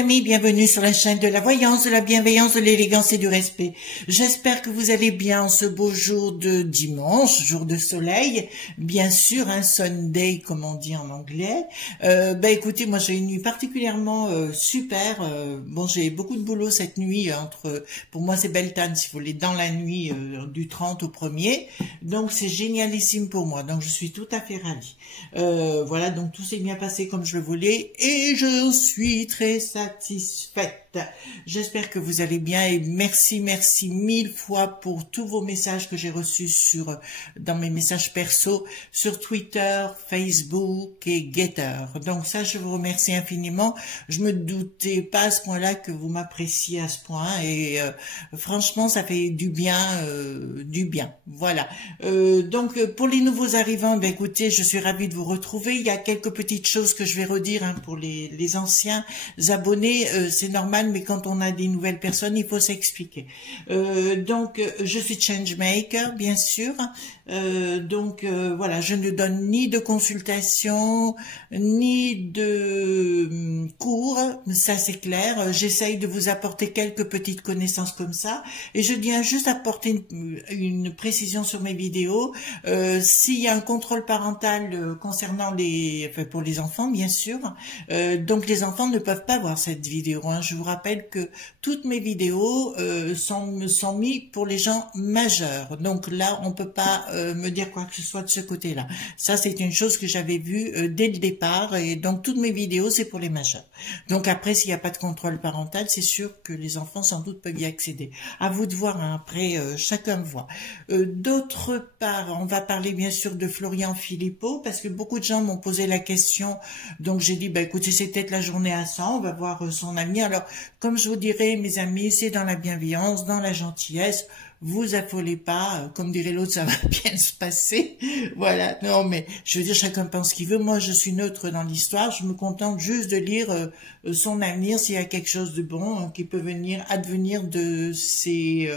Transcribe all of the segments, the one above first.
amis, bienvenue sur la chaîne de la voyance, de la bienveillance, de l'élégance et du respect. J'espère que vous allez bien en ce beau jour de dimanche, jour de soleil, bien sûr, un Sunday comme on dit en anglais. Écoutez, moi j'ai une nuit particulièrement super. Bon, j'ai beaucoup de boulot cette nuit, pour moi c'est Beltane si vous voulez, dans la nuit du 30 au 1er. Donc c'est génialissime pour moi, donc je suis tout à fait ravie. Voilà, donc tout s'est bien passé comme je le voulais et je suis très satisfaite. J'espère que vous allez bien et merci mille fois pour tous vos messages que j'ai reçus dans mes messages perso sur Twitter, Facebook et Getter. Donc ça, je vous remercie infiniment. Je me doutais pas à ce point-là que vous m'appréciez à ce point et franchement, ça fait du bien, Voilà. Donc pour les nouveaux arrivants, écoutez, je suis ravie de vous retrouver. Il y a quelques petites choses que je vais redire pour les anciens abonnés. C'est normal, mais quand on a des nouvelles personnes, il faut s'expliquer. Je suis changemaker, bien sûr. Voilà, je ne donne ni de consultation, ni de cours, ça c'est clair. J'essaye de vous apporter quelques petites connaissances comme ça, et je viens juste apporter une précision sur mes vidéos. S'il y a un contrôle parental concernant pour les enfants, bien sûr, donc les enfants ne peuvent pas voir cette vidéo. Je vous rappelle que toutes mes vidéos sont mises pour les gens majeurs. Donc là, on peut pas me dire quoi que ce soit de ce côté-là. Ça, c'est une chose que j'avais vue dès le départ. Et donc, toutes mes vidéos, c'est pour les majeurs. Donc après, s'il n'y a pas de contrôle parental, c'est sûr que les enfants, sans doute, peuvent y accéder. À vous de voir. Après, chacun voit. D'autre part, on va parler bien sûr de Florian Philippot, parce que beaucoup de gens m'ont posé la question. Donc, j'ai dit, écoutez, c'est peut-être la journée à 100. On va voir son avenir. Alors, comme je vous dirais, mes amis, c'est dans la bienveillance, dans la gentillesse. Vous affolez pas, comme dirait l'autre, ça va bien se passer. Voilà, non mais je veux dire, chacun pense ce qu'il veut. Moi, je suis neutre dans l'histoire. Je me contente juste de lire son avenir, s'il y a quelque chose de bon qui peut advenir de ses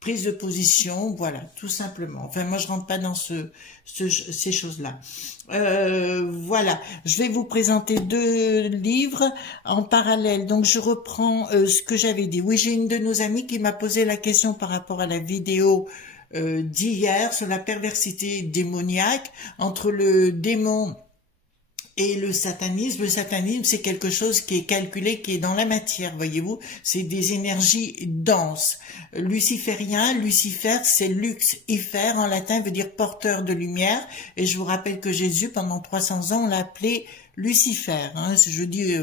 prises de position. Voilà, tout simplement. Enfin, moi, je rentre pas dans ces choses-là. Voilà, je vais vous présenter 2 livres en parallèle. Donc, je reprends ce que j'avais dit. Oui, j'ai une de nos amies qui m'a posé la question par rapport à la vidéo d'hier sur la perversité démoniaque entre le démon et le satanisme. Le satanisme, c'est quelque chose qui est calculé, qui est dans la matière, voyez-vous. C'est des énergies denses. Luciférien, Lucifer, c'est luxifer, en latin, veut dire porteur de lumière. Et je vous rappelle que Jésus, pendant 300 ans, on l'a appelé Lucifer. Je dis,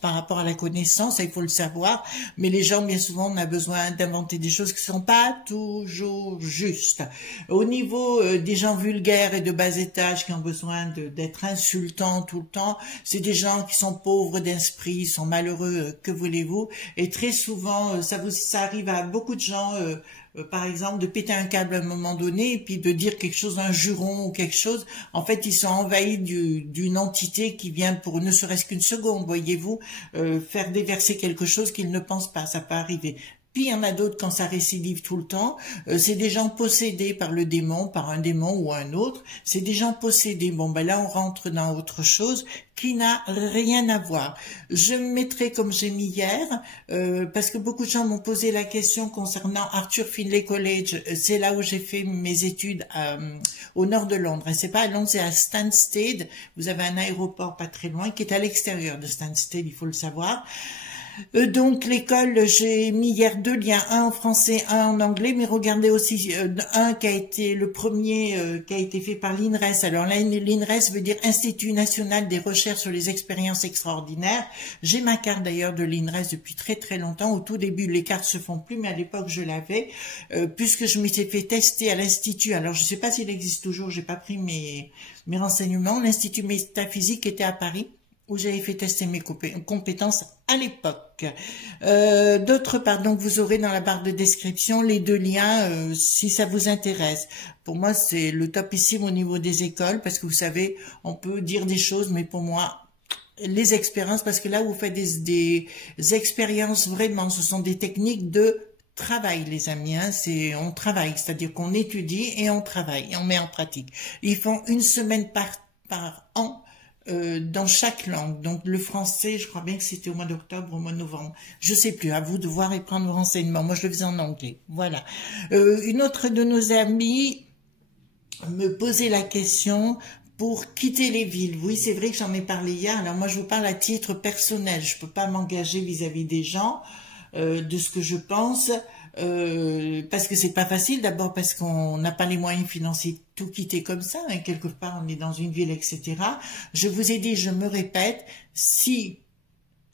par rapport à la connaissance, il faut le savoir. Mais les gens, bien souvent, on a besoin d'inventer des choses qui ne sont pas toujours justes. Au niveau des gens vulgaires et de bas étage qui ont besoin d'être insultants tout le temps, c'est des gens qui sont pauvres d'esprit, sont malheureux, que voulez-vous. Et très souvent, ça arrive à beaucoup de gens, par exemple, de péter un câble à un moment donné et puis de dire quelque chose, un juron ou quelque chose. En fait, ils sont envahis d'une entité qui vient pour ne serait-ce qu'une seconde, voyez-vous, faire déverser quelque chose qu'ils ne pensent pas. Ça peut arriver. Puis il y en a d'autres quand ça récidive tout le temps. C'est des gens possédés par le démon, par un démon ou un autre. C'est des gens possédés. Bon, là, on rentre dans autre chose qui n'a rien à voir. Je me mettrai comme j'ai mis hier, parce que beaucoup de gens m'ont posé la question concernant Arthur Findlay College. C'est là où j'ai fait mes études au nord de Londres. Et c'est pas à Londres, c'est à Stansted. Vous avez un aéroport pas très loin qui est à l'extérieur de Stansted, il faut le savoir. Donc l'école, j'ai mis hier 2 liens, un en français, un en anglais, mais regardez aussi un qui a été le premier qui a été fait par l'INRES. Alors là, l'INRES veut dire Institut National des Recherches sur les Expériences Extraordinaires. J'ai ma carte d'ailleurs de l'INRES depuis très très longtemps. Au tout début, les cartes se font plus, mais à l'époque je l'avais, puisque je m'étais fait tester à l'Institut. Alors je sais pas s'il existe toujours, j'ai pas pris mes renseignements. L'Institut Métaphysique était à Paris, où j'avais fait tester mes compétences à l'époque. D'autre part, donc vous aurez dans la barre de description les 2 liens si ça vous intéresse. Pour moi, c'est le topissime au niveau des écoles, parce que vous savez, on peut dire des choses, mais pour moi, les expériences, parce que là, vous faites des expériences vraiment, ce sont des techniques de travail, les amis, on travaille, c'est-à-dire qu'on étudie et on travaille, et on met en pratique. Ils font 1 semaine par an dans chaque langue. Donc le français, je crois bien que c'était au mois d'octobre, au mois de novembre. Je sais plus, à vous de voir et prendre vos renseignements. Moi, je le faisais en anglais. Voilà. Une autre de nos amies me posait la question pour quitter les villes. Oui, c'est vrai que j'en ai parlé hier. Alors moi, je vous parle à titre personnel. Je peux pas m'engager vis-à-vis des gens de ce que je pense. Parce que c'est pas facile, d'abord parce qu'on n'a pas les moyens financiers de tout quitter comme ça, hein, quelque part on est dans une ville, etc. Je vous ai dit, je me répète, si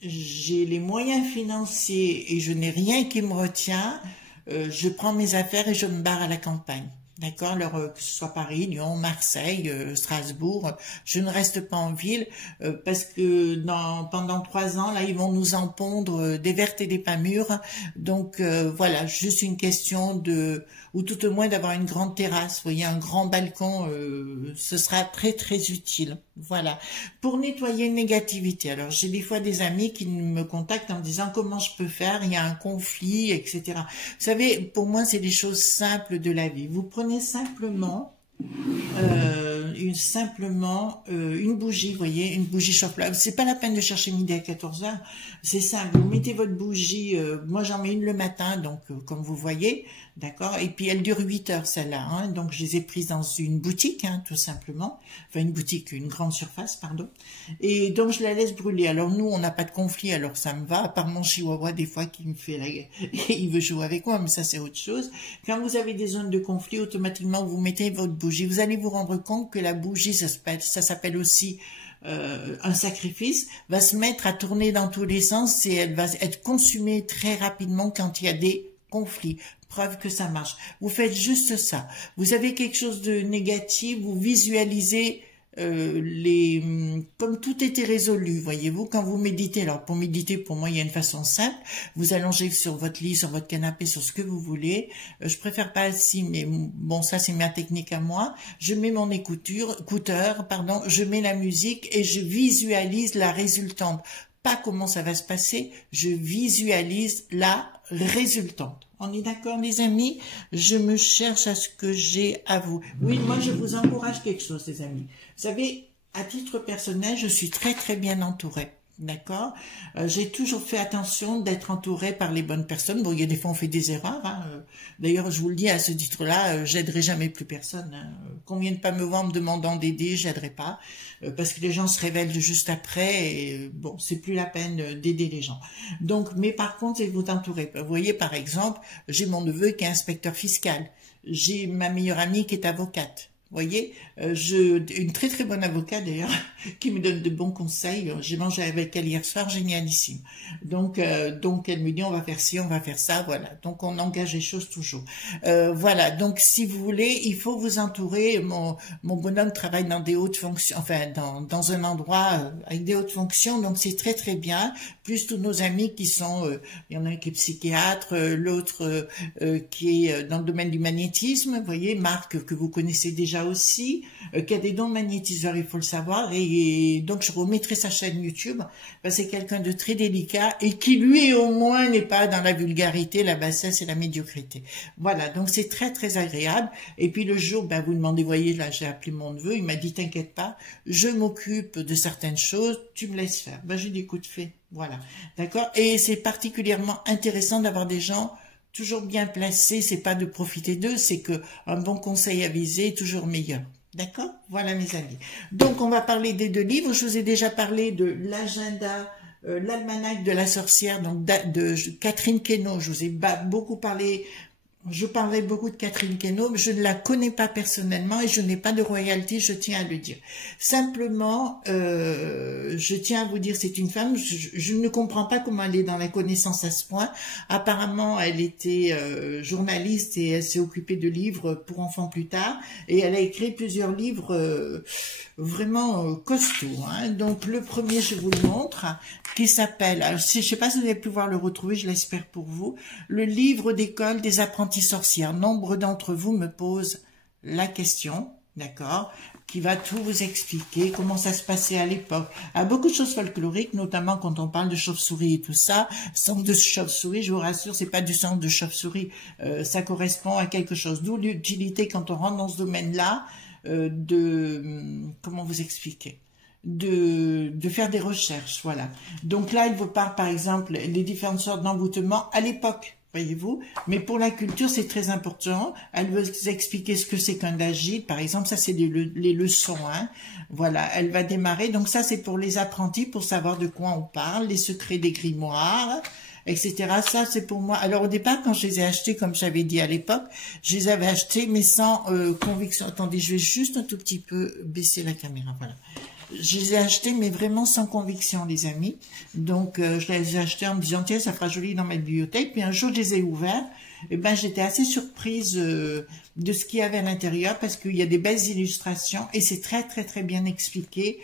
j'ai les moyens financiers et je n'ai rien qui me retient, je prends mes affaires et je me barre à la campagne. D'accord, alors que ce soit Paris, Lyon, Marseille, Strasbourg, je ne reste pas en ville parce que pendant 3 ans, là, ils vont nous en pondre des vertes et des pas mûres. Donc voilà, juste une question de, ou tout au moins d'avoir une grande terrasse, vous voyez, un grand balcon, ce sera très très utile. Voilà, pour nettoyer une négativité. Alors j'ai des fois des amis qui me contactent en me disant comment je peux faire, il y a un conflit, etc. Vous savez, pour moi, c'est des choses simples de la vie. Vous prenez simplement une bougie, vous voyez, une bougie chauffe-flamme. C'est pas la peine de chercher midi à 14 heures. C'est simple. Vous mettez votre bougie, moi j'en mets une le matin, donc comme vous voyez, d'accord. Et puis elle dure 8 heures celle-là, hein, donc je les ai prises dans une boutique, hein, tout simplement. Enfin une boutique, une grande surface, pardon. Et donc je la laisse brûler. Alors nous, on n'a pas de conflit, alors ça me va. À part mon chihuahua des fois qui me fait la gueule, il veut jouer avec moi, mais ça c'est autre chose. Quand vous avez des zones de conflit, automatiquement vous mettez votre bougie. Vous allez vous rendre compte que la bougie, ça s'appelle aussi un sacrifice, va se mettre à tourner dans tous les sens et elle va être consumée très rapidement quand il y a des conflits. Preuve que ça marche. Vous faites juste ça. Vous avez quelque chose de négatif, vous visualisez comme tout était résolu, voyez-vous, quand vous méditez. Alors pour méditer, pour moi, il y a une façon simple. Vous allongez sur votre lit, sur votre canapé, sur ce que vous voulez. Je préfère pas assis, mais bon, ça c'est ma technique à moi. Je mets mon écouteur, je mets la musique et je visualise la résultante. Pas comment ça va se passer, je visualise la résultante. On est d'accord, les amis? Je me cherche à ce que j'ai à vous. Oui, moi, je vous encourage quelque chose, les amis. Vous savez, à titre personnel, je suis très, très bien entourée. D'accord. J'ai toujours fait attention d'être entourée par les bonnes personnes. Bon, il y a des fois on fait des erreurs. Hein. D'ailleurs, je vous le dis à ce titre-là, j'aiderai jamais plus personne. Hein. Qu'on vienne pas me voir en me demandant d'aider, j'aiderai pas, parce que les gens se révèlent juste après. Et bon, c'est plus la peine d'aider les gens. Donc, mais par contre, c'est vous entourer. Vous voyez, par exemple, j'ai mon neveu qui est inspecteur fiscal. J'ai ma meilleure amie qui est avocate. Vous voyez, une très très bonne avocate d'ailleurs, qui me donne de bons conseils. J'ai mangé avec elle hier soir, génialissime. Donc elle me dit on va faire ci, on va faire ça, voilà. Donc on engage les choses toujours. Voilà. Donc si vous voulez, il faut vous entourer. Mon bonhomme travaille dans des hautes fonctions, enfin dans un endroit avec des hautes fonctions, donc c'est très très bien. Plus tous nos amis qui sont, il y en a un qui est psychiatre, l'autre qui est dans le domaine du magnétisme. Vous voyez, Marc que vous connaissez déjà aussi, qui a des dons de magnétiseur, il faut le savoir, et donc je remettrai sa chaîne YouTube, parce que c'est quelqu'un de très délicat, et qui lui au moins n'est pas dans la vulgarité, la bassesse et la médiocrité. Voilà, donc c'est très très agréable, et puis le jour, ben vous demandez, voyez, là j'ai appelé mon neveu, il m'a dit, t'inquiète pas, je m'occupe de certaines choses, tu me laisses faire. Ben j'ai dit, écoute, fais, voilà, d'accord, et c'est particulièrement intéressant d'avoir des gens toujours bien placé, c'est pas de profiter d'eux, c'est que un bon conseil avisé est toujours meilleur. D'accord? Voilà mes amis. Donc on va parler des 2 livres. Je vous ai déjà parlé de l'agenda, l'almanach de la sorcière, donc de Catherine Queneau. Je vous ai beaucoup parlé. Je parlerai beaucoup de Catherine Queneau, mais je ne la connais pas personnellement et je n'ai pas de royalty, je tiens à le dire. Simplement, je tiens à vous dire, c'est une femme, je ne comprends pas comment elle est dans la connaissance à ce point. Apparemment, elle était journaliste et elle s'est occupée de livres pour enfants plus tard. Et elle a écrit plusieurs livres vraiment costauds. Hein. Donc, le premier, je vous le montre, qui s'appelle, je ne sais pas si vous avez pu voir le retrouver, je l'espère pour vous, le livre d'école des apprentis sorcières. Nombre d'entre vous me posent la question, d'accord, qui va tout vous expliquer, comment ça se passait à l'époque. Beaucoup de choses folkloriques, notamment quand on parle de chauve-souris et tout ça. Sang de chauve-souris, je vous rassure, c'est pas du sang de chauve-souris, ça correspond à quelque chose. D'où l'utilité quand on rentre dans ce domaine-là, comment vous expliquer, de faire des recherches, voilà. Donc là, il vous parle par exemple les différentes sortes d'envoûtements à l'époque, voyez-vous. Mais pour la culture, c'est très important. Elle veut vous expliquer ce que c'est qu'un dagite, par exemple. Ça, c'est les leçons, hein. Voilà, elle va démarrer. Donc ça, c'est pour les apprentis, pour savoir de quoi on parle, les secrets des grimoires, etc. Ça, c'est pour moi. Alors, au départ, quand je les ai achetés, comme j'avais dit à l'époque, je les avais achetés, mais sans conviction. Attendez, je vais juste un tout petit peu baisser la caméra, voilà. Je les ai achetés, mais vraiment sans conviction, les amis. Donc, je les ai achetés en me disant, tiens, ça fera joli dans ma bibliothèque. Puis un jour, je les ai ouverts. Et ben, j'étais assez surprise de ce qu'il y avait à l'intérieur, parce qu'il y a des belles illustrations et c'est très, très, très bien expliqué.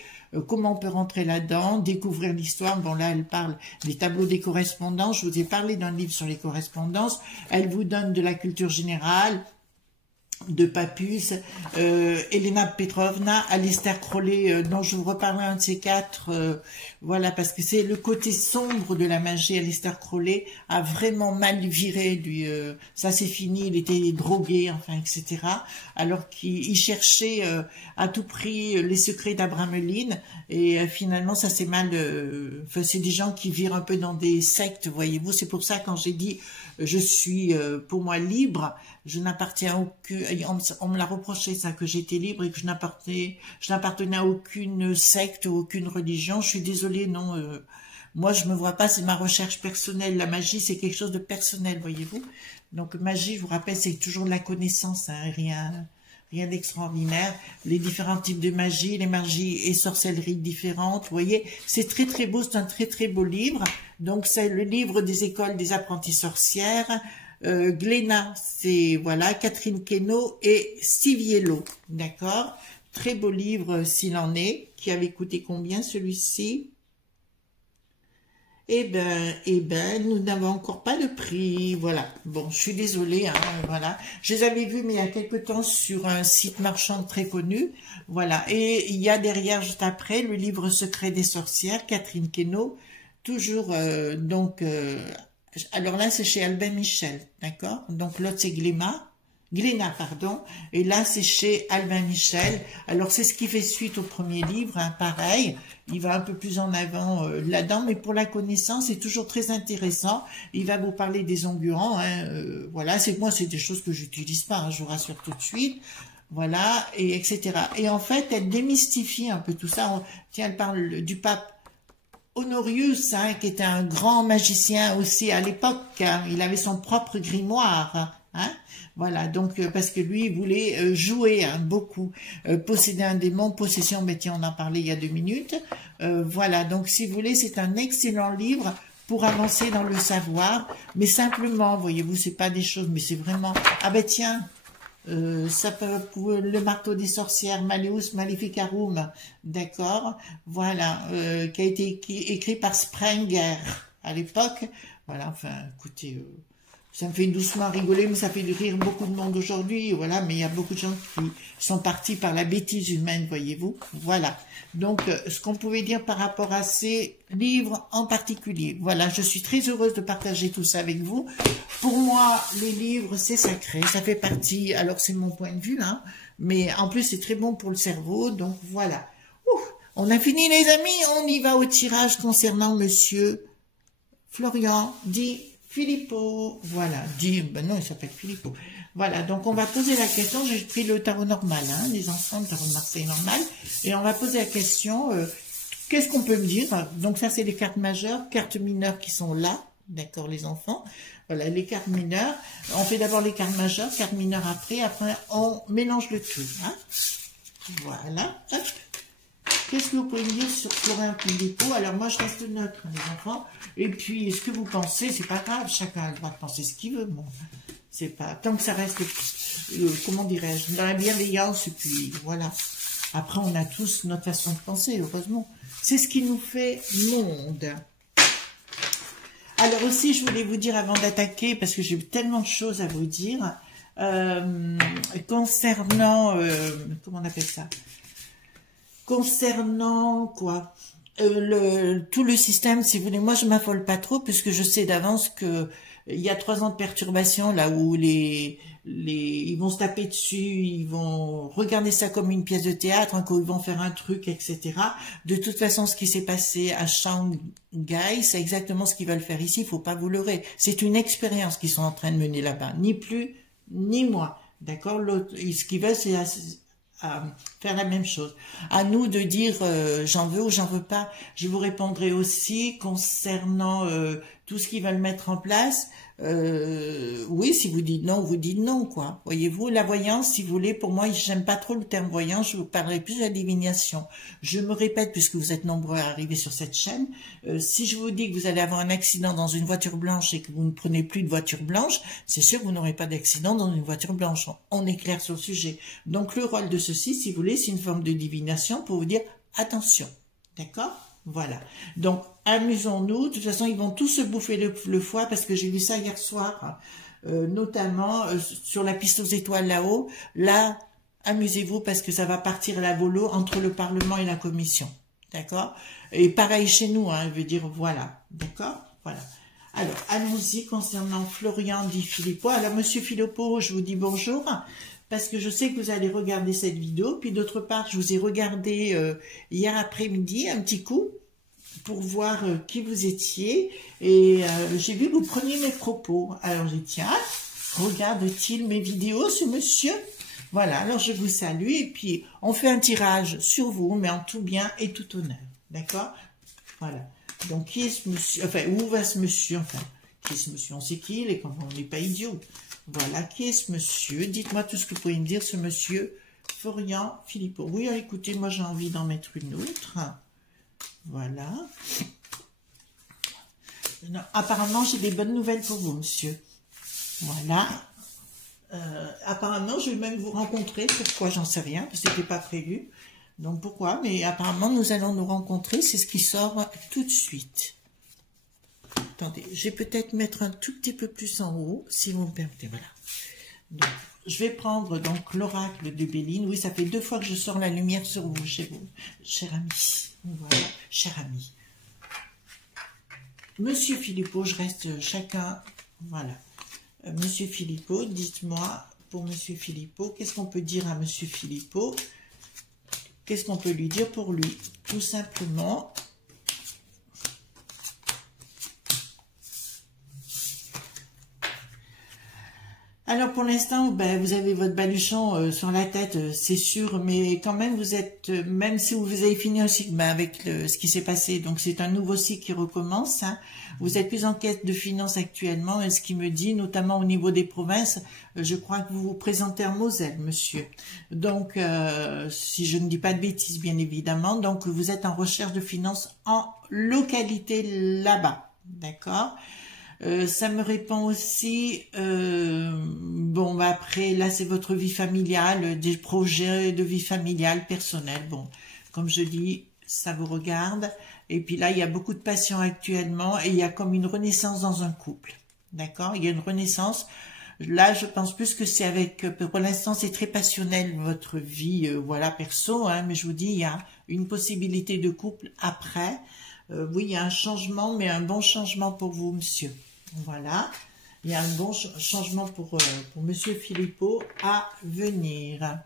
Comment on peut rentrer là-dedans, découvrir l'histoire. Bon, là, elle parle des tableaux des correspondances. Je vous ai parlé d'un livre sur les correspondances. Elle vous donne de la culture générale, de Papus, Elena Petrovna, Alistair Crowley, dont je vous reparlerai un de ces quatre, voilà, parce que c'est le côté sombre de la magie. Alistair Crowley a vraiment mal viré, lui, ça c'est fini, il était drogué, enfin, etc. Alors qu'il cherchait à tout prix les secrets d'Abramelin, et finalement ça s'est mal, enfin, c'est des gens qui virent un peu dans des sectes, voyez-vous. C'est pour ça, quand j'ai dit je suis pour moi libre, je n'appartiens à aucune, on me l'a reproché ça, que j'étais libre et que je n'appartenais à aucune secte ou aucune religion. Je suis désolée, non, moi je me vois pas, c'est ma recherche personnelle. La magie, c'est quelque chose de personnel, voyez-vous. Donc magie, je vous rappelle, c'est toujours de la connaissance, hein, rien d'extraordinaire. Les différents types de magie, les magies et sorcelleries différentes, vous voyez, c'est très très beau, c'est un très très beau livre. Donc c'est le livre des écoles des apprentis sorcières. Glénat, c'est voilà, Catherine Queneau et Siviello, d'accord. Très beau livre s'il en est, qui avait coûté combien celui-ci? Eh ben, nous n'avons encore pas de prix, voilà. Bon, je suis désolée, hein, voilà. Je les avais vus, mais il y a quelque temps, sur un site marchand très connu, voilà. Et il y a derrière, juste après, le livre secret des sorcières, Catherine Queneau, toujours, alors là, c'est chez Albin Michel, d'accord? Donc l'autre, c'est Glénat, pardon. Et là, c'est chez Albin Michel. Alors, c'est ce qui fait suite au premier livre, hein, pareil. Il va un peu plus en avant là-dedans, mais pour la connaissance, c'est toujours très intéressant. Il va vous parler des ongurants, hein, voilà. Moi, c'est des choses que j'utilise pas, hein, je vous rassure tout de suite. Voilà, et etc. Et en fait, elle démystifie un peu tout ça. Tiens, elle parle du pape Honorius, hein, qui était un grand magicien aussi à l'époque, hein. Il avait son propre grimoire, hein. Voilà, donc parce que lui, il voulait jouer, hein, beaucoup, posséder un démon, possession, mais tiens, on en parlait il y a 2 minutes. Voilà, donc si vous voulez, c'est un excellent livre pour avancer dans le savoir, mais simplement, voyez-vous, c'est pas des choses, mais c'est vraiment, ah ben tiens, ça peut pour le marteau des sorcières, Malleus Maleficarum, d'accord, voilà, qui a été écrit par Sprenger à l'époque. Voilà, enfin, écoutez, ça me fait doucement rigoler, mais ça fait rire beaucoup de monde aujourd'hui, voilà, mais il y a beaucoup de gens qui sont partis par la bêtise humaine, voyez-vous, voilà. Donc, ce qu'on pouvait dire par rapport à ces livres en particulier, voilà, je suis très heureuse de partager tout ça avec vous. Pour moi, les livres, c'est sacré, ça fait partie, alors c'est mon point de vue, là, mais en plus, c'est très bon pour le cerveau, donc voilà. Ouf, on a fini, les amis, on y va au tirage concernant monsieur Florian dit Philippot, voilà, ben non, il s'appelle Philippot. Voilà, donc on va poser la question, j'ai pris le tarot normal, hein, les enfants, le tarot de Marseille normal, et on va poser la question, qu'est-ce qu'on peut me dire? Donc ça, c'est les cartes majeures, cartes mineures qui sont là, d'accord, les enfants. Voilà, les cartes mineures. On fait d'abord les cartes majeures, cartes mineures après on mélange le tout, hein. Voilà, hop. Qu'est-ce que vous pouvez me dire sur Florian Philippot? Alors moi, je reste neutre, les enfants. Et puis, ce que vous pensez, c'est pas grave. Chacun a le droit de penser ce qu'il veut. Bon, c'est pas tant que ça reste, comment dirais-je, dans la bienveillance. Et puis voilà. Après, on a tous notre façon de penser, heureusement. C'est ce qui nous fait monde. Alors aussi, je voulais vous dire avant d'attaquer, parce que j'ai tellement de choses à vous dire, concernant, comment on appelle ça? Concernant quoi, tout le système, si vous voulez, moi je m'affole pas trop puisque je sais d'avance que il y a 3 ans de perturbation là où ils vont se taper dessus, ils vont regarder ça comme une pièce de théâtre, hein, quand ils vont faire un truc, etc. De toute façon, ce qui s'est passé à Shanghai, c'est exactement ce qu'ils veulent faire ici. Il faut pas vous leurrer. C'est une expérience qu'ils sont en train de mener là-bas, ni plus ni moins. D'accord? Ce qu'ils veulent, c'est à faire la même chose. À nous de dire j'en veux ou j'en veux pas. Je vous répondrai aussi concernant tout ce qu'ils veulent mettre en place. Oui, si vous dites non, quoi. Voyez-vous, la voyance, si vous voulez, pour moi, j'aime pas trop le terme voyance, je vous parlerai plus de la divination. Je me répète, puisque vous êtes nombreux à arriver sur cette chaîne, si je vous dis que vous allez avoir un accident dans une voiture blanche et que vous ne prenez plus de voiture blanche, c'est sûr que vous n'aurez pas d'accident dans une voiture blanche. On est clair sur le sujet. Donc, le rôle de ceci, si vous voulez, c'est une forme de divination pour vous dire attention. D'accord? Voilà. Donc, amusons-nous. De toute façon, ils vont tous se bouffer le foie parce que j'ai vu ça hier soir, notamment sur la piste aux étoiles là-haut. Là, amusez-vous parce que ça va partir à la volo entre le Parlement et la Commission. D'accord? Et pareil chez nous, hein, je veux dire, voilà. D'accord? Voilà. Alors, allons-y concernant Florian Di Filippo. Alors, Monsieur Filippo, je vous dis bonjour. Parce que je sais que vous allez regarder cette vidéo. Puis d'autre part, je vous ai regardé hier après-midi un petit coup pour voir qui vous étiez. Et j'ai vu que vous preniez mes propos. Alors j'ai dit, tiens, regarde-t-il mes vidéos, ce monsieur? Voilà, alors je vous salue. Et puis, on fait un tirage sur vous, mais en tout bien et tout honneur. D'accord? Voilà. Donc, qui est ce monsieur? Enfin, où va ce monsieur? Enfin, qui est ce monsieur? On sait qui il est, quand on n'est pas idiot. Voilà, qui est ce monsieur? Dites-moi tout ce que vous pouvez me dire, ce monsieur Florian Filippo. Oui, écoutez, moi j'ai envie d'en mettre une autre. Voilà. Non, apparemment, j'ai des bonnes nouvelles pour vous, monsieur. Voilà. Apparemment, je vais même vous rencontrer. Pourquoi? J'en sais rien, parce que c'était pas prévu. Donc pourquoi? Mais apparemment, nous allons nous rencontrer. C'est ce qui sort tout de suite. Attendez, je vais peut-être mettre un tout petit peu plus en haut, si vous me permettez. Voilà. Donc, je vais prendre donc l'oracle de Béline. Oui, ça fait 2 fois que je sors la lumière sur vous, chez vous, cher ami. Voilà, cher ami. Monsieur Filippo, je reste chacun. Voilà. Monsieur Filippo, dites-moi, pour Monsieur Filippo, qu'est-ce qu'on peut dire à Monsieur Filippo? Qu'est-ce qu'on peut lui dire pour lui? Tout simplement. Alors pour l'instant, ben, vous avez votre baluchon sur la tête, c'est sûr, mais quand même vous êtes, même si vous avez fini un cycle ben, avec ce qui s'est passé, donc c'est un nouveau cycle qui recommence, hein, vous êtes plus en quête de finances actuellement, et ce qui me dit, notamment au niveau des provinces, je crois que vous vous présentez en Moselle, monsieur. Donc, si je ne dis pas de bêtises, bien évidemment, donc vous êtes en recherche de finances en localité là-bas, d'accord ? Ça me répond aussi, bon, bah après, là, c'est votre vie familiale, des projets de vie familiale, personnelle. Bon, comme je dis, ça vous regarde. Et puis là, il y a beaucoup de passion actuellement et il y a comme une renaissance dans un couple. D'accord? Il y a une renaissance. Là, je pense plus que c'est avec, pour l'instant, c'est très passionnel, votre vie, voilà, perso, hein, mais je vous dis, il y a une possibilité de couple après. Oui, il y a un changement, mais un bon changement pour vous, monsieur. Voilà, il y a un bon changement pour monsieur Filippo à venir.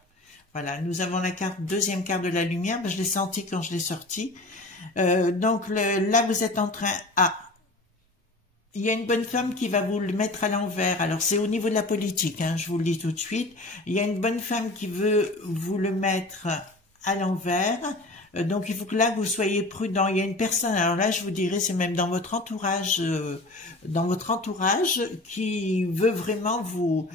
Voilà, nous avons la carte, deuxième carte de la lumière, ben, je l'ai senti quand je l'ai sortie. Donc là, vous êtes en train... il y a une bonne femme qui va vous le mettre à l'envers. Alors, c'est au niveau de la politique, hein, je vous le dis tout de suite. Il y a une bonne femme qui veut vous le mettre à l'envers. Donc, il faut que là, vous soyez prudent. Il y a une personne, alors là, je vous dirais, c'est même dans votre entourage qui veut vraiment vous...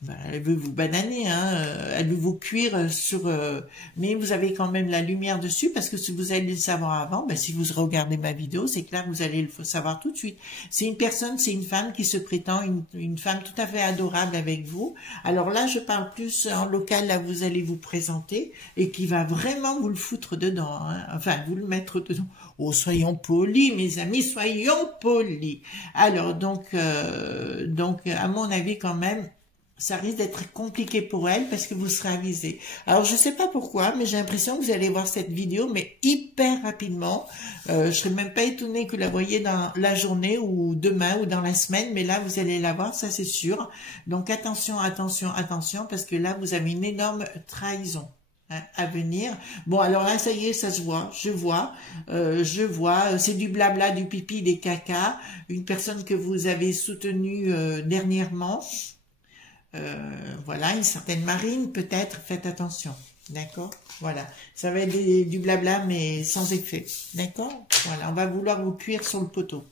Ben, elle veut vous bananer, hein, elle veut vous cuire sur... mais vous avez quand même la lumière dessus, parce que si vous allez le savoir avant, ben, si vous regardez ma vidéo, c'est clair que vous allez le savoir tout de suite. C'est une personne, c'est une femme qui se prétend une femme tout à fait adorable avec vous. Alors là, je parle plus en local, là, vous allez vous présenter, et qui va vraiment vous le foutre dedans, hein, enfin, vous le mettre dedans. Oh, soyons polis, mes amis, soyons polis. Alors, donc, à mon avis, quand même, ça risque d'être compliqué pour elle parce que vous serez avisé. Alors, je sais pas pourquoi, mais j'ai l'impression que vous allez voir cette vidéo, mais hyper rapidement. Je serais même pas étonnée que vous la voyez dans la journée ou demain ou dans la semaine, mais là, vous allez la voir, ça c'est sûr. Donc, attention, attention, attention, parce que là, vous avez une énorme trahison. Hein, à venir. Bon, alors là, ça y est, ça se voit, je vois, c'est du blabla, du pipi, des caca, une personne que vous avez soutenue dernièrement, voilà, une certaine Marine, peut-être, faites attention, d'accord? Voilà, ça va être du blabla, mais sans effet, d'accord? Voilà, on va vouloir vous cuire sur le poteau.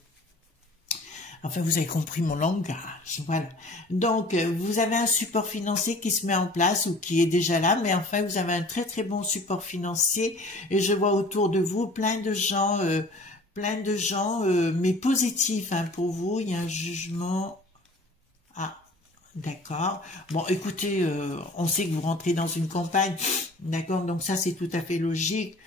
Enfin, vous avez compris mon langage, voilà. Donc, vous avez un support financier qui se met en place ou qui est déjà là, mais enfin, vous avez un très très bon support financier et je vois autour de vous plein de gens, mais positifs hein, pour vous. Il y a un jugement. Ah, d'accord. Bon, écoutez, on sait que vous rentrez dans une campagne, d'accord, donc ça c'est tout à fait logique.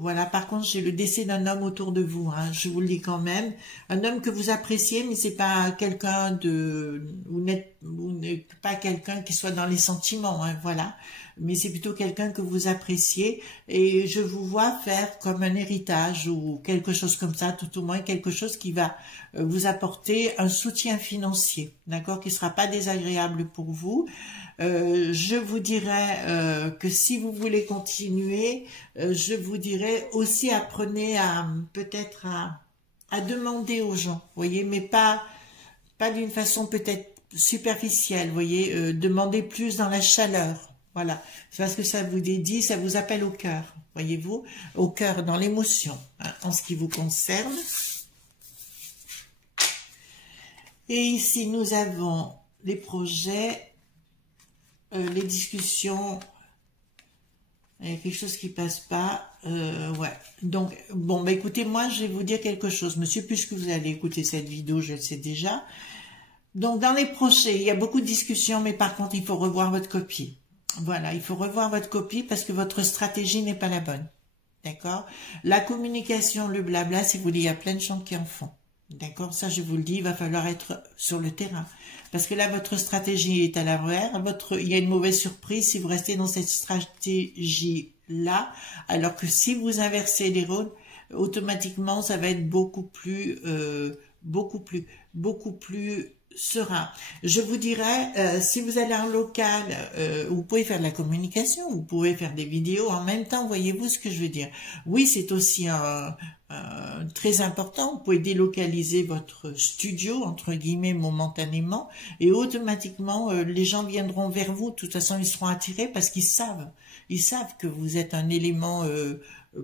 Voilà, par contre, j'ai le décès d'un homme autour de vous, hein, je vous le dis quand même. Un homme que vous appréciez, mais c'est pas quelqu'un de... Vous n'êtes pas quelqu'un qui soit dans les sentiments, hein, voilà. Mais c'est plutôt quelqu'un que vous appréciez et je vous vois faire comme un héritage ou quelque chose comme ça, tout au moins quelque chose qui va vous apporter un soutien financier, d'accord, qui sera pas désagréable pour vous. Je vous dirais que si vous voulez continuer, je vous dirais aussi apprenez à peut-être à demander aux gens, voyez, mais pas d'une façon peut-être superficielle, voyez, demandez plus dans la chaleur. Voilà, c'est parce que ça vous dédie, ça vous appelle au cœur, voyez-vous, au cœur, dans l'émotion, hein, en ce qui vous concerne. Et ici, nous avons les projets, les discussions, il y a quelque chose qui passe pas, ouais. Donc, bon, bah écoutez, moi, je vais vous dire quelque chose, monsieur, puisque vous allez écouter cette vidéo, je le sais déjà. Donc, dans les projets, il y a beaucoup de discussions, mais par contre, il faut revoir votre copie. Voilà, il faut revoir votre copie parce que votre stratégie n'est pas la bonne. D'accord? La communication, le blabla, si vous voulez, il y a plein de gens qui en font. D'accord? Ça, je vous le dis, il va falloir être sur le terrain. Parce que là, votre stratégie est à l'envers. Il y a une mauvaise surprise si vous restez dans cette stratégie-là. Alors que si vous inversez les rôles, automatiquement, ça va être beaucoup plus serein. Je vous dirais, si vous allez en local, vous pouvez faire de la communication, vous pouvez faire des vidéos en même temps, voyez-vous ce que je veux dire. Oui, c'est aussi très important, vous pouvez délocaliser votre studio, entre guillemets, momentanément, et automatiquement, les gens viendront vers vous, de toute façon, ils seront attirés parce qu'ils savent que vous êtes un élément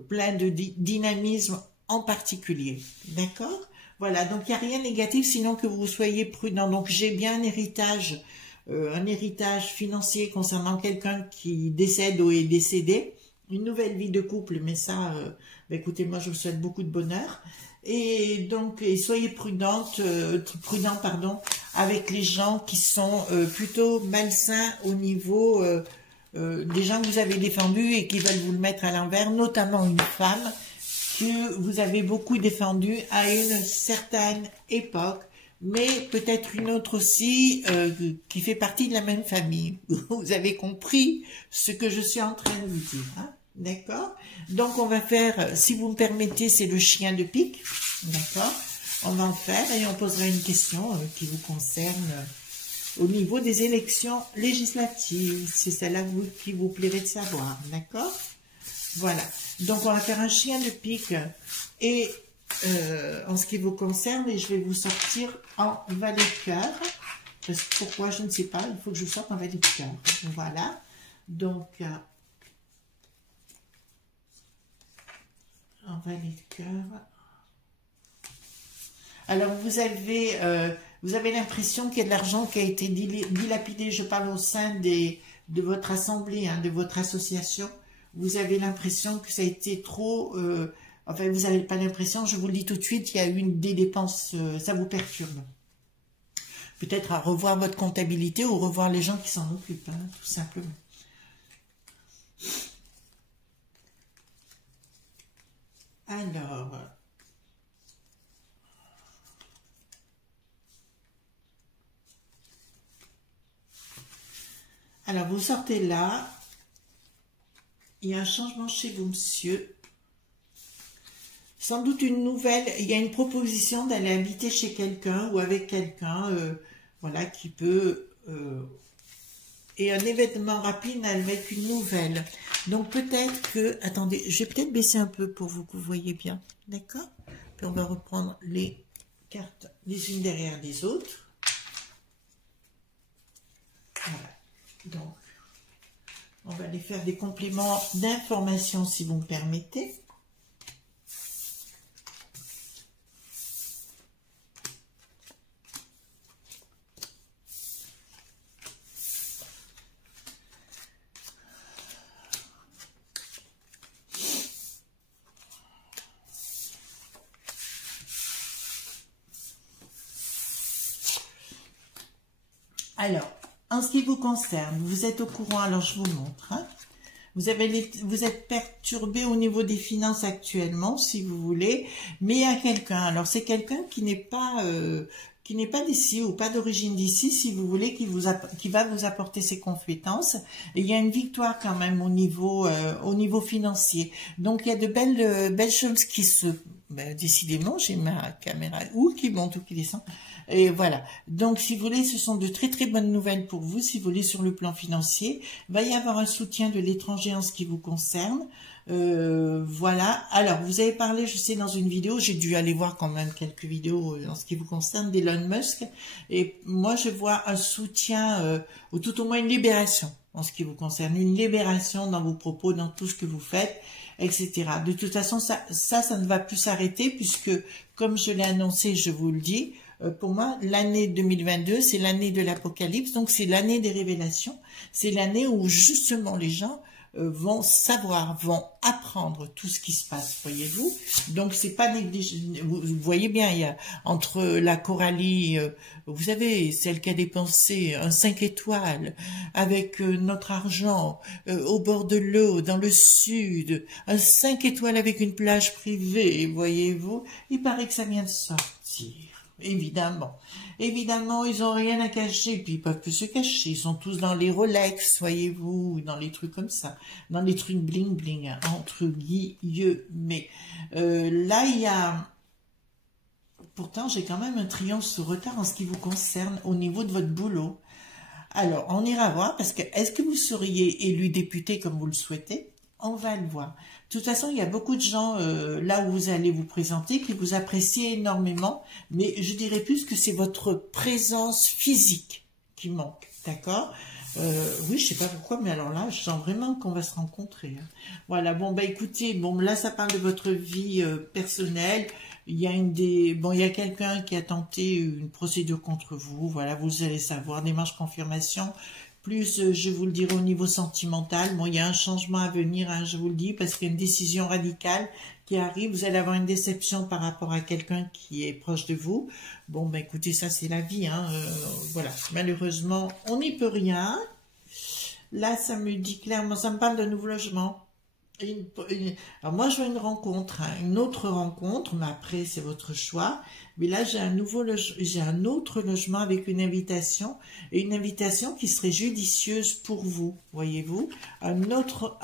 plein de dynamisme en particulier, d'accord? Voilà, donc il n'y a rien de négatif, sinon que vous soyez prudent. Donc j'ai bien un héritage financier concernant quelqu'un qui décède ou est décédé, une nouvelle vie de couple, mais ça, bah, écoutez, moi je vous souhaite beaucoup de bonheur. Et donc, soyez prudent, pardon, avec les gens qui sont plutôt malsains au niveau des gens que vous avez défendus et qui veulent vous le mettre à l'envers, notamment une femme que vous avez beaucoup défendu à une certaine époque, mais peut-être une autre aussi qui fait partie de la même famille. Vous avez compris ce que je suis en train de vous dire, hein? D'accord? Donc on va faire, si vous me permettez, c'est le chien de pique, d'accord? On va en faire et on posera une question qui vous concerne au niveau des élections législatives. C'est celle-là qui vous plairait de savoir, d'accord? Voilà, donc on va faire un chien de pique et en ce qui vous concerne, et je vais vous sortir en valet de cœur. Pourquoi, je ne sais pas, il faut que je sorte en valet de cœur. Voilà, donc en valet de cœur. Alors vous avez l'impression qu'il y a de l'argent qui a été dilapidé, je parle au sein de votre assemblée, hein, de votre association. Vous avez l'impression que ça a été trop... enfin, vous n'avez pas l'impression, je vous le dis tout de suite, il y a eu des dépenses, ça vous perturbe. Peut-être à revoir votre comptabilité ou revoir les gens qui s'en occupent, hein, tout simplement. Alors... Alors, vous sortez là. Il y a un changement chez vous, monsieur. Sans doute une nouvelle, il y a une proposition d'aller habiter chez quelqu'un ou avec quelqu'un, voilà, qui peut... et un événement rapide avec une nouvelle. Donc peut-être que... Attendez, je vais peut-être baisser un peu pour que vous voyez bien. D'accord? Puis on va reprendre les cartes les unes derrière les autres. Voilà. Donc, on va aller faire des compléments d'information si vous me permettez. Alors, en ce qui vous concerne, vous êtes au courant, alors je vous montre. Hein. Vous êtes perturbé au niveau des finances actuellement, si vous voulez, mais il y a quelqu'un. Alors, c'est quelqu'un qui n'est pas d'ici ou pas d'origine d'ici, si vous voulez, qui va vous apporter ses compétences. Et il y a une victoire quand même au niveau financier. Donc, il y a de belles choses qui se... Ben, décidément, j'ai ma caméra ou qui monte ou qui descend. Et voilà. Donc, si vous voulez, ce sont de très très bonnes nouvelles pour vous. Si vous voulez, sur le plan financier, il va y avoir un soutien de l'étranger en ce qui vous concerne. Voilà. Alors, vous avez parlé, je sais, dans une vidéo, j'ai dû aller voir quand même quelques vidéos en ce qui vous concerne d'Elon Musk. Et moi, je vois un soutien, ou tout au moins une libération en ce qui vous concerne. Une libération dans vos propos, dans tout ce que vous faites, etc. De toute façon, ça ne va plus s'arrêter puisque, comme je l'ai annoncé, je vous le dis, pour moi, l'année 2022, c'est l'année de l'Apocalypse, donc c'est l'année des révélations. C'est l'année où justement les gens vont savoir, vont apprendre tout ce qui se passe, voyez-vous. Donc c'est pas négligé. Vous voyez bien, il y a entre la Coralie, vous savez, celle qui a dépensé un 5 étoiles avec notre argent au bord de l'eau, dans le sud, un 5 étoiles avec une plage privée, voyez-vous. Il paraît que ça vient de sortir. Évidemment, ils ont rien à cacher, puis ils peuvent plus se cacher, ils sont tous dans les Rolex, voyez-vous, dans les trucs comme ça, dans les trucs bling bling, hein, entre guillemets. Là, il y a, pourtant, j'ai quand même un triomphe sur retard en ce qui vous concerne au niveau de votre boulot. Alors, on ira voir, parce que, est-ce que vous seriez élu député comme vous le souhaitez? On va le voir. De toute façon, il y a beaucoup de gens là où vous allez vous présenter qui vous apprécient énormément, mais je dirais plus que c'est votre présence physique qui manque, d'accord? Oui, je sais pas pourquoi, mais alors là, je sens vraiment qu'on va se rencontrer. Hein. Voilà, bon, bah écoutez, bon, là, ça parle de votre vie personnelle. Il y a il y a quelqu'un qui a tenté une procédure contre vous. Voilà, vous allez savoir, démarche confirmation. Plus, je vous le dirai au niveau sentimental, bon, il y a un changement à venir, hein, je vous le dis, parce qu'il y a une décision radicale qui arrive. Vous allez avoir une déception par rapport à quelqu'un qui est proche de vous. Bon, ben écoutez, ça c'est la vie, hein, voilà. Malheureusement, on n'y peut rien. Là, ça me dit clairement, ça me parle d'un nouveau logement. Alors moi, je veux une rencontre, hein, une autre rencontre, mais après, c'est votre choix. Mais là, j'ai un autre logement avec une invitation, et une invitation qui serait judicieuse pour vous, voyez-vous, un autre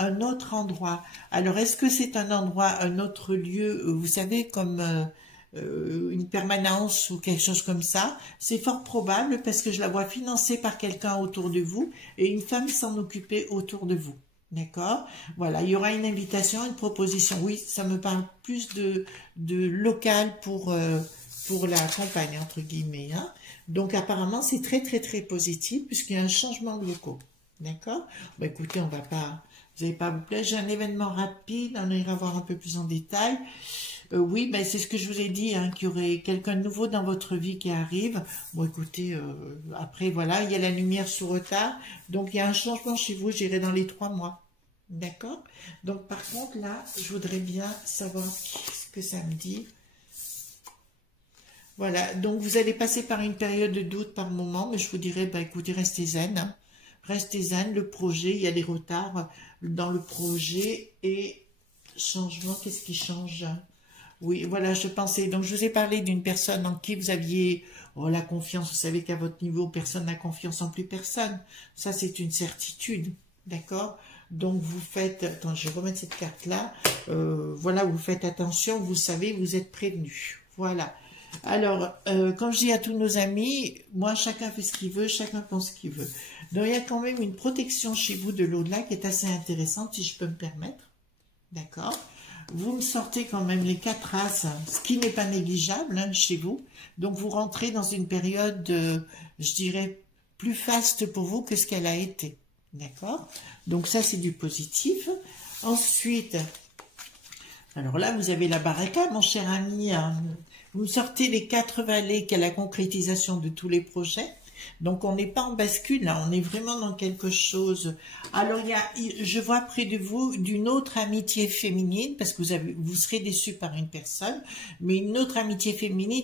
endroit. Alors, est-ce que c'est un endroit, un autre lieu, vous savez, comme une permanence ou quelque chose comme ça? C'est fort probable parce que je la vois financée par quelqu'un autour de vous et une femme s'en occuper autour de vous. D'accord? Voilà, il y aura une invitation, une proposition. Oui, ça me parle plus de local pour la campagne, entre guillemets. Hein. Donc, apparemment, c'est très, très, très positif puisqu'il y a un changement de locaux. D'accord? Bon, écoutez, vous n'allez pas vous plaire. J'ai un événement rapide, on ira voir un peu plus en détail. Oui, ben, c'est ce que je vous ai dit, hein, qu'il y aurait quelqu'un de nouveau dans votre vie qui arrive. Bon, écoutez, après, voilà, il y a la lumière sous retard. Donc, il y a un changement chez vous, j'irai dans les 3 mois. D'accord? Donc, par contre, là, je voudrais bien savoir ce que ça me dit. Voilà, donc vous allez passer par une période de doute par moment, mais je vous dirais, bah, écoutez, restez zen. Hein. Restez zen, le projet, il y a des retards dans le projet et changement, qu'est-ce qui change? Oui, voilà, je pensais. Donc, je vous ai parlé d'une personne en qui vous aviez la confiance. Vous savez qu'à votre niveau, personne n'a confiance en plus personne. Ça, c'est une certitude. D'accord? Donc, vous faites... Attends, je vais remettre cette carte-là. Voilà, vous faites attention. Vous savez, vous êtes prévenus. Voilà. Alors, quand je dis à tous nos amis, moi, chacun fait ce qu'il veut, chacun pense ce qu'il veut. Donc, il y a quand même une protection chez vous de l'au-delà qui est assez intéressante, si je peux me permettre. D'accord? Vous me sortez quand même les 4 As, ce qui n'est pas négligeable hein, chez vous. Donc, vous rentrez dans une période, je dirais, plus faste pour vous que ce qu'elle a été. D'accord? Donc, ça, c'est du positif. Ensuite, alors là, vous avez la baraka, mon cher ami. Vous me sortez les 4 vallées, qui est la concrétisation de tous les projets. Donc, on n'est pas en bascule, là, on est vraiment dans quelque chose. Alors, je vois près de vous d'une autre amitié féminine, parce que vous serez déçu par une personne, mais une autre amitié féminine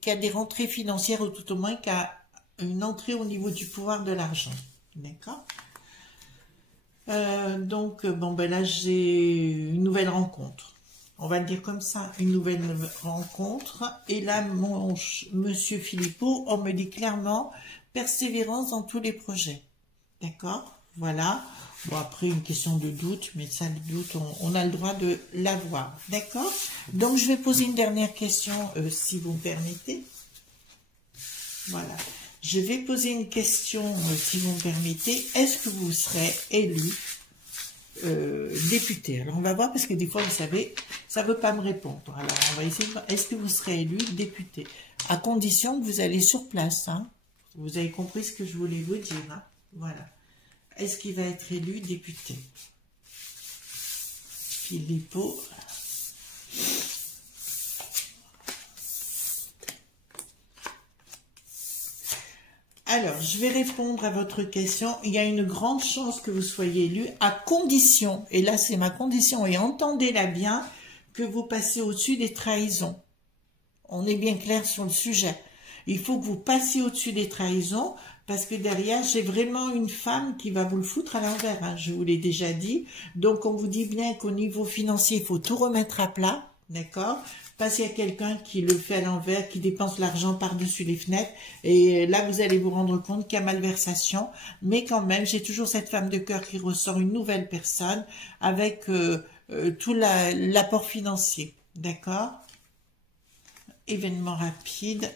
qui a des rentrées financières, ou tout au moins qui a une entrée au niveau du pouvoir de l'argent. D'accord? Donc, bon, ben là, j'ai une nouvelle rencontre. On va le dire comme ça, une nouvelle rencontre. Et là, monsieur Philippot, on me dit clairement persévérance dans tous les projets. D'accord? Voilà. Bon, après, une question de doute, mais ça, le doute, on a le droit de l'avoir. D'accord? Donc, je vais poser une dernière question, si vous me permettez. Voilà. Je vais poser une question, si vous me permettez. Est-ce que vous serez élu député? Alors, on va voir, parce que des fois, vous savez, ça ne veut pas me répondre. Alors, on va essayer de voir. Est-ce que vous serez élu député? À condition que vous allez sur place. Hein. Vous avez compris ce que je voulais vous dire. Hein. Voilà. Est-ce qu'il va être élu député? Philippot. Alors, je vais répondre à votre question. Il y a une grande chance que vous soyez élu, à condition, et là c'est ma condition, et entendez-la bien, que vous passez au-dessus des trahisons. On est bien clair sur le sujet. Il faut que vous passiez au-dessus des trahisons, parce que derrière, j'ai vraiment une femme qui va vous le foutre à l'envers, hein, je vous l'ai déjà dit. Donc, on vous dit bien qu'au niveau financier, il faut tout remettre à plat, d'accord? Parce qu'il y a quelqu'un qui le fait à l'envers, qui dépense l'argent par-dessus les fenêtres, et là, vous allez vous rendre compte qu'il y a malversation, mais quand même, j'ai toujours cette femme de cœur qui ressort une nouvelle personne, avec tout l'apport financier, d'accord? Événement rapide.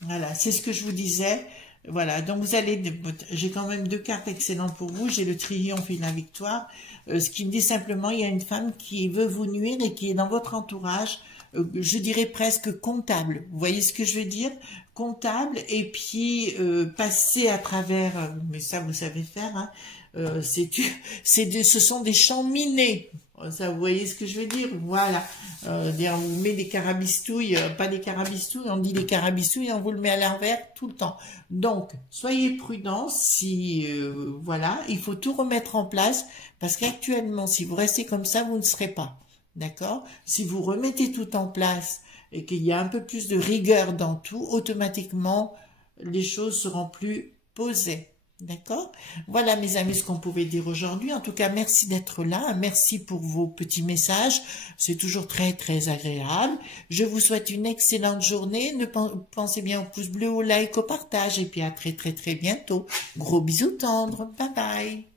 Voilà, c'est ce que je vous disais. Voilà, donc vous allez, j'ai quand même 2 cartes excellentes pour vous. J'ai le triomphe et la victoire. Ce qui me dit simplement, il y a une femme qui veut vous nuire et qui est dans votre entourage, je dirais presque comptable. Vous voyez ce que je veux dire? Comptable, et puis passer à travers, mais ça vous savez faire, hein, ce sont des champs minés. Ça, vous voyez ce que je veux dire? Voilà. On vous met des carabistouilles, pas des carabistouilles, on dit des carabistouilles, et on vous le met à l'envers tout le temps. Donc, soyez prudents, voilà, il faut tout remettre en place, parce qu'actuellement, si vous restez comme ça, vous ne serez pas. D'accord? Si vous remettez tout en place, et qu'il y a un peu plus de rigueur dans tout, automatiquement, les choses seront plus posées. D'accord? Voilà, mes amis, ce qu'on pouvait dire aujourd'hui. En tout cas, merci d'être là. Merci pour vos petits messages. C'est toujours très, très agréable. Je vous souhaite une excellente journée. Pensez bien au pouce bleu, au like, au partage. Et puis à très, très, très bientôt. Gros bisous tendres. Bye bye.